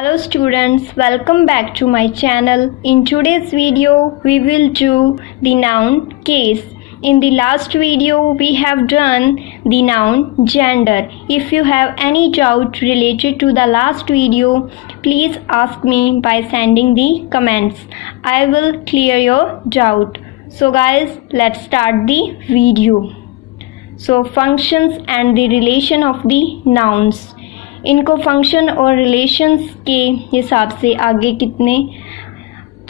Hello students, welcome back to my channel. In today's video, we will do the noun case. In the last video, we have done the noun gender. If you have any doubt related to the last video, please ask me by sending the comments. I will clear your doubt. So guys, let's start the video. So functions and the relation of the nouns. इनको function और relations के हिसाब से आगे कितने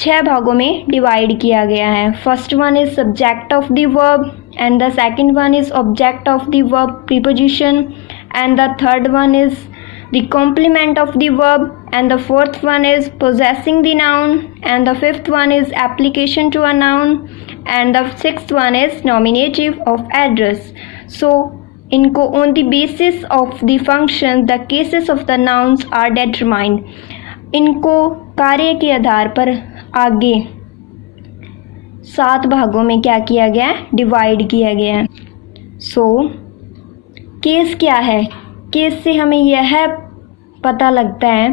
6 भागों में divide किया गया है. First one is subject of the verb and the second one is object of the verb preposition and the third one is the complement of the verb and the fourth one is possessing the noun and the fifth one is application to a noun and the sixth one is nominative of address. So इनको on the basis of the function the cases of the nouns are determined. इनको कार्य के आधार पर आगे 7 भागों में क्या किया गया है, डिवाइड किया गया है. सो केस क्या है? केस से हमें यह पता लगता है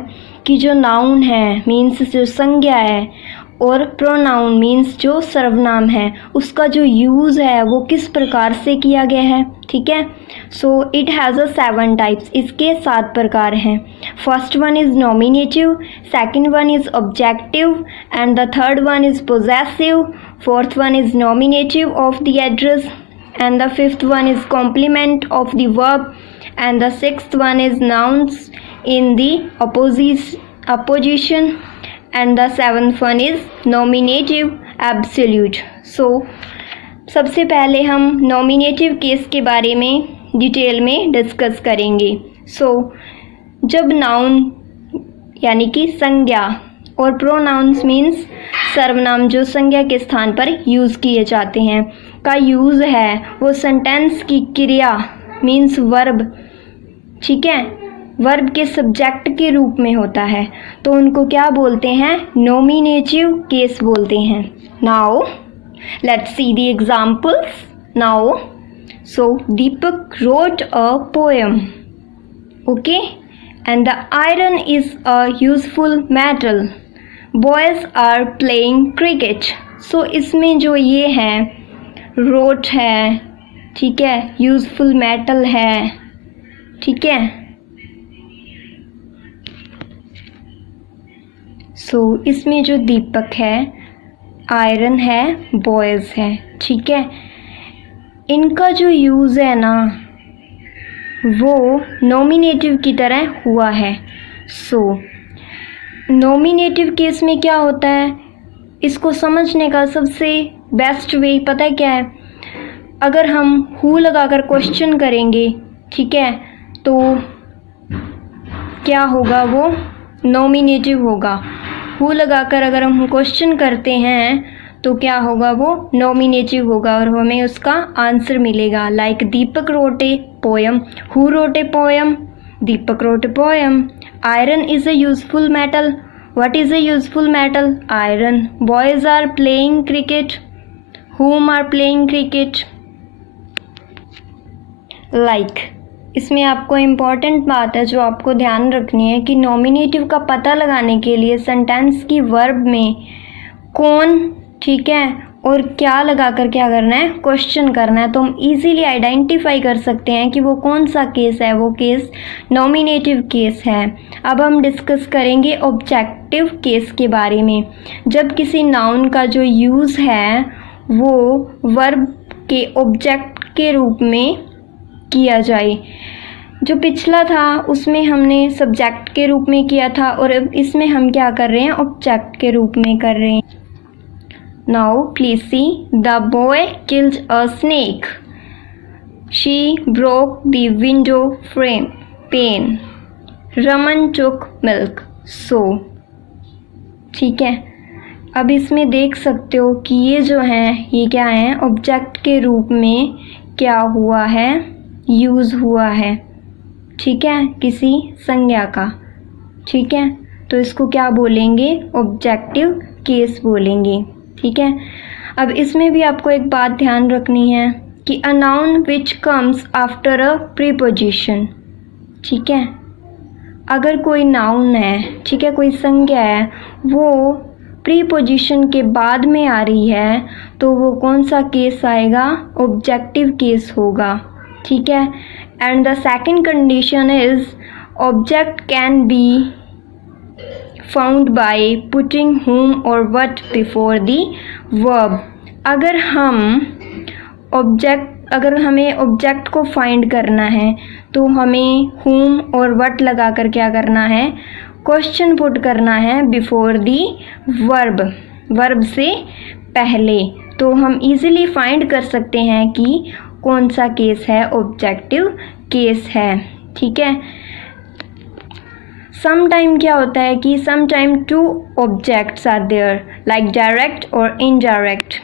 कि जो नाउन है मीन्स जो संज्ञा है और प्रोनाउन मीन्स जो सर्वनाम है उसका जो यूज़ है वो किस प्रकार से किया गया है. ठीक है. So it has a 7 types. इसके 7 प्रकार हैं. First one is nominative, second one is objective and the third one is possessive, fourth one is nominative of the address and the fifth one is complement of the verb and the sixth one is nouns in the apposition and the seventh one is nominative absolute. So सबसे पहले हम nominative case के बारे में detail में discuss करेंगे. So जब noun यानी कि संज्ञा और प्रोनाउंस मीन्स सर्वनाम जो संज्ञा के स्थान पर यूज़ किए जाते हैं का यूज़ है वो सेंटेंस की क्रिया मीन्स वर्ब, ठीक है, वर्ब के सब्जेक्ट के रूप में होता है तो उनको क्या बोलते हैं, नॉमिनेटिव केस बोलते हैं. Now let's see the examples. Now so Deepak wrote a poem, okay, and the iron is a useful metal, boys are playing cricket. So इसमें जो ये है रोट है, ठीक है, यूजफुल मेटल है, ठीक है. सो इसमें जो दीपक है, आयरन है, बॉयज़ है, ठीक है, इनका जो यूज़ है ना वो नॉमिनेटिव की तरह हुआ है. सो नॉमिनेटिव केस में क्या होता है, इसको समझने का सबसे बेस्ट वे पता है क्या है, अगर हम हु लगाकर क्वेश्चन करेंगे, ठीक है, तो क्या होगा, वो नॉमिनेटिव होगा. हु लगाकर अगर हम क्वेश्चन करते हैं तो क्या होगा, वो नॉमिनेटिव होगा और हमें उसका आंसर मिलेगा. Like Deepak wrote a poem, who wrote a poem, Deepak wrote a poem. Iron is a useful metal, what is a useful metal, iron. Boys are playing cricket, whom are playing cricket. Like इसमें आपको important बात है जो आपको ध्यान रखनी है कि नॉमिनेटिव का पता लगाने के लिए सेंटेंस की वर्ब में कौन, ठीक है, और क्या लगाकर क्या करना है, क्वेश्चन करना है, तो हम इजीली आइडेंटिफाई कर सकते हैं कि वो कौन सा केस है, वो केस नॉमिनेटिव केस है. अब हम डिस्कस करेंगे ऑब्जेक्टिव केस के बारे में. जब किसी नाउन का जो यूज़ है वो वर्ब के ऑब्जेक्ट के रूप में किया जाए. जो पिछला था उसमें हमने सब्जेक्ट के रूप में किया था और अब इसमें हम क्या कर रहे हैं, ऑब्जेक्ट के रूप में कर रहे हैं. Now please see, the boy killed a snake, she broke the window frame pane, Raman took milk. So ठीक है, अब इसमें देख सकते हो कि ये जो हैं ये क्या है, ऑब्जेक्ट के रूप में क्या हुआ है, यूज़ हुआ है, ठीक है, किसी संज्ञा का. ठीक है, तो इसको क्या बोलेंगे, ऑब्जेक्टिव केस बोलेंगे. ठीक है. अब इसमें भी आपको एक बात ध्यान रखनी है कि a noun which comes after a preposition, ठीक है, अगर कोई नाउन है, ठीक है, कोई संज्ञा है, वो प्रीपोजिशन के बाद में आ रही है तो वो कौन सा केस आएगा? ऑब्जेक्टिव केस होगा, ठीक है। And the second condition is object can be found by putting whom और what बिफोर द वर्ब। अगर हमें ऑब्जेक्ट को फाइंड करना है तो हमें whom और what लगा कर क्या करना है? क्वेश्चन पुट करना है बिफोर दी वर्ब से पहले। तो हम इजीली फाइंड कर सकते हैं कि कौन सा केस है ऑब्जेक्टिव केस है, ठीक है। सम टाइम क्या होता है कि some time two objects are there like direct और indirect.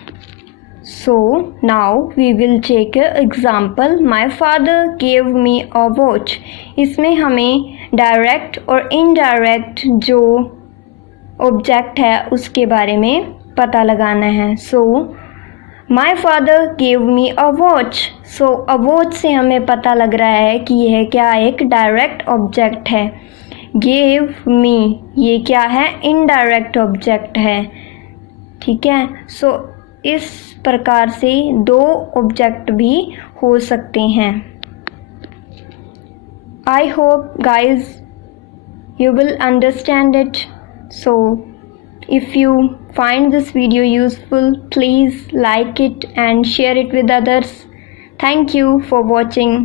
So now we will take an example. My father gave me a watch. इसमें हमें डायरेक्ट और इनडायरेक्ट जो ऑब्जेक्ट है उसके बारे में पता लगाना है। So my father gave me a watch. So a watch से हमें पता लग रहा है कि यह क्या एक डायरेक्ट ऑब्जेक्ट है। Gave me ये क्या है? इनडायरेक्ट ऑब्जेक्ट है, ठीक है। So इस प्रकार से दो ऑब्जेक्ट भी हो सकते हैं। I hope guys you will understand it. So if you find this video useful, please like it and share it with others. Thank you for watching.